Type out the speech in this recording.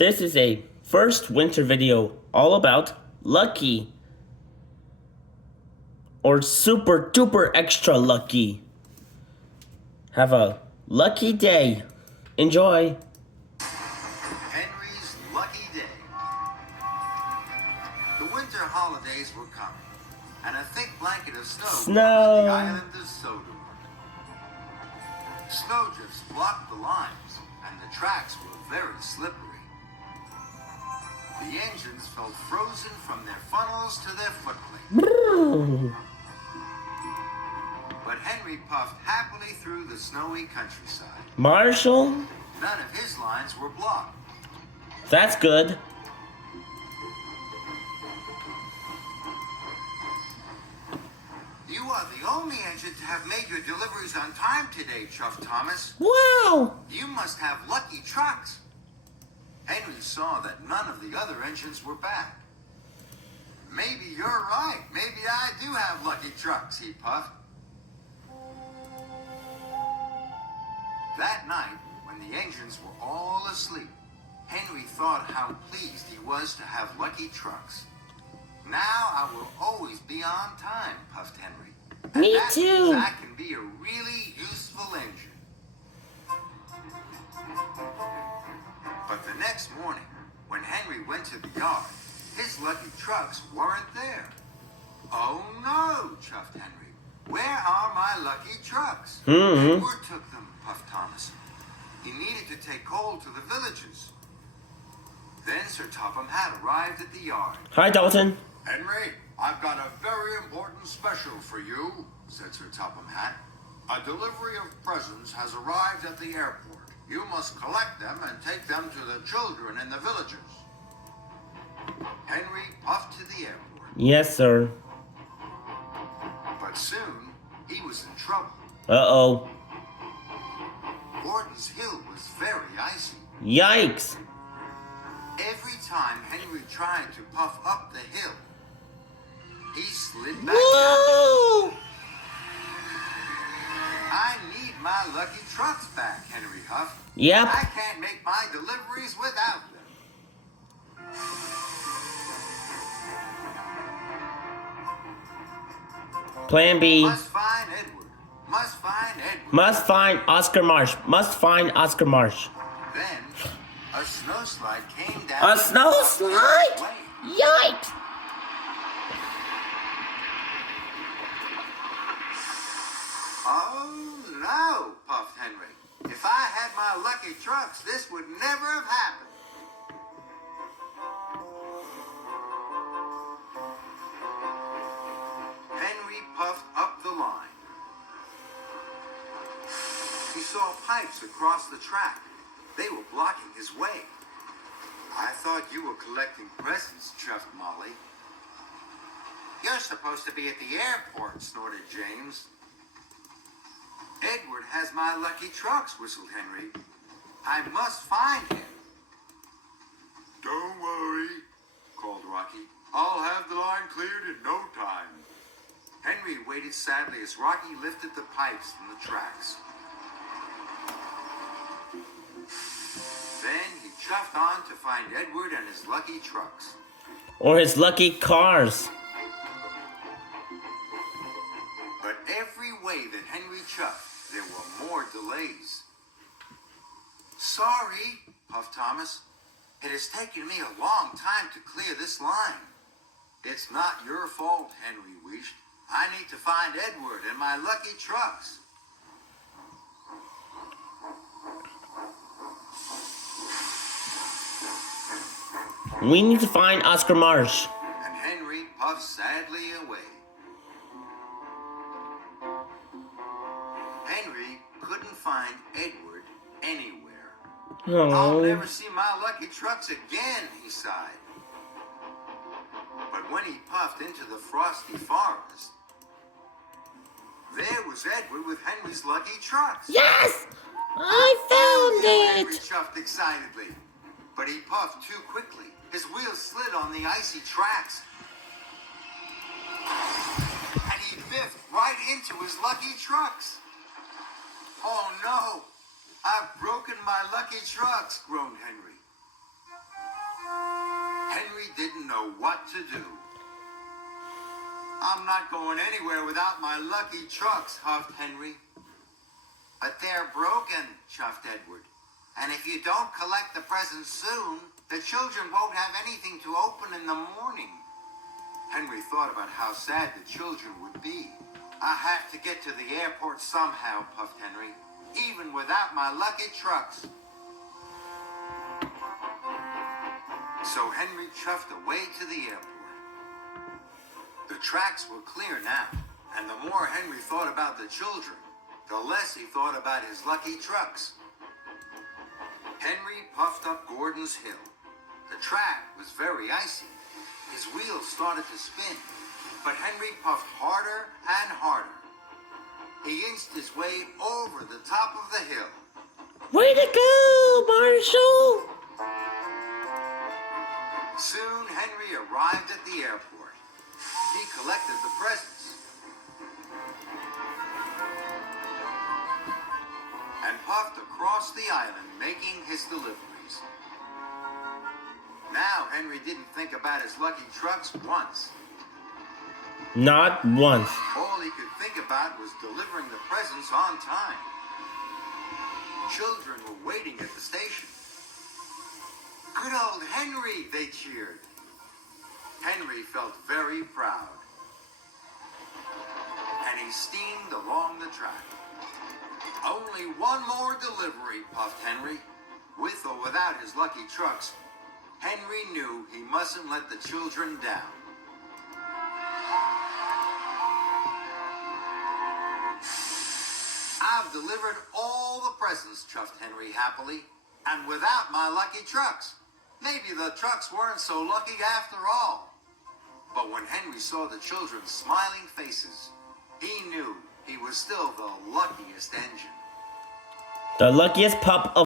This is a first winter video all about lucky. Or super duper extra lucky. Have a lucky day. Enjoy. Henry's lucky day. The winter holidays were coming, and a thick blanket of snow covered the island of Sodor. Snowdrifts blocked the lines, and the tracks were very slippery. The engines felt frozen from their funnels to their foot plates. But Henry puffed happily through the snowy countryside. Marshall? None of his lines were blocked. That's good. You are the only engine to have made your deliveries on time today, Chuff Thomas. Wow! You must have lucky trucks. Henry saw that none of the other engines were back. Maybe you're right. Maybe I do have lucky trucks, he puffed. That night, when the engines were all asleep, Henry thought how pleased he was to have lucky trucks. Now I will always be on time, puffed Henry. And Me that too. means I can be a really useful engine. But the next morning, when Henry went to the yard, his lucky trucks weren't there. Oh no, chuffed Henry. Where are my lucky trucks? Edward took them, puffed Thomas. He needed to take coal to the villages. Then Sir Topham had arrived at the yard. Hi, Dalton. Henry, I've got a very important special for you, said Sir Topham Hatt. A delivery of presents has arrived at the airport. You must collect them and take them to the children in the villages. Henry puffed to the airport. Yes, sir. But soon, he was in trouble. Uh-oh. Gordon's hill was very icy. Yikes. Every time Henry tried to puff up the hill, he slid back down. Whoa! I need my lucky trucks back, Henry huffed. Yep. I can't make my deliveries without them. Plan B. Must find Edward. Must find Edward. Must find Oscar Marsh. Must find Oscar Marsh. Then, a snowslide came down. A snowslide? Yikes! Oh no, puffed Henry. If I had my lucky trucks, this would never have happened. Henry puffed up the line. He saw pipes across the track. They were blocking his way. I thought you were collecting presents, chuffed Molly. You're supposed to be at the airport, snorted James. Edward has my lucky trucks, whistled Henry. I must find him. Don't worry, called Rocky. I'll have the line cleared in no time. Henry waited sadly as Rocky lifted the pipes from the tracks. Then he chuffed on to find Edward and his lucky trucks. Or his lucky cars. But every way that Henry chuffed, there were more delays. Sorry, puffed Thomas. It has taken me a long time to clear this line. It's not your fault, Henry wished. I need to find Edward and my lucky trucks. We need to find Oscar Marsh. And Henry puffed sadly away. Henry couldn't find Edward anywhere. I'll Oh. never see my lucky trucks again, he sighed. But when he puffed into the frosty forest, there was Edward with Henry's lucky trucks. Yes! I found Henry it! chuffed excitedly, but he puffed too quickly. His wheels slid on the icy tracks. And he biffed right into his lucky trucks. Oh no! I've broken my lucky trucks, groaned Henry. Henry didn't know what to do. I'm not going anywhere without my lucky trucks, huffed Henry. But they're broken, chuffed Edward. And if you don't collect the presents soon, the children won't have anything to open in the morning. Henry thought about how sad the children would be. I have to get to the airport somehow, puffed Henry, even without my lucky trucks. So Henry chuffed away to the airport. The tracks were clear now, and the more Henry thought about the children, the less he thought about his lucky trucks. Henry puffed up Gordon's hill. The track was very icy. His wheels started to spin, but Henry puffed harder and harder. He inched his way over the top of the hill. Way to go, Marshall! Soon Henry arrived at the airport. He collected the presents and puffed across the island, making his deliveries. Now Henry didn't think about his lucky trucks once. Not once. All he could think about was delivering the presents on time. Children were waiting at the station. Good old Henry, they cheered. Henry felt very proud. And he steamed along the track. Only one more delivery, puffed Henry. With or without his lucky trucks, Henry knew he mustn't let the children down. I've delivered all the presents, chuffed Henry happily, and without my lucky trucks. Maybe the trucks weren't so lucky after all. But when Henry saw the children's smiling faces, he knew he was still the luckiest engine. The luckiest pup of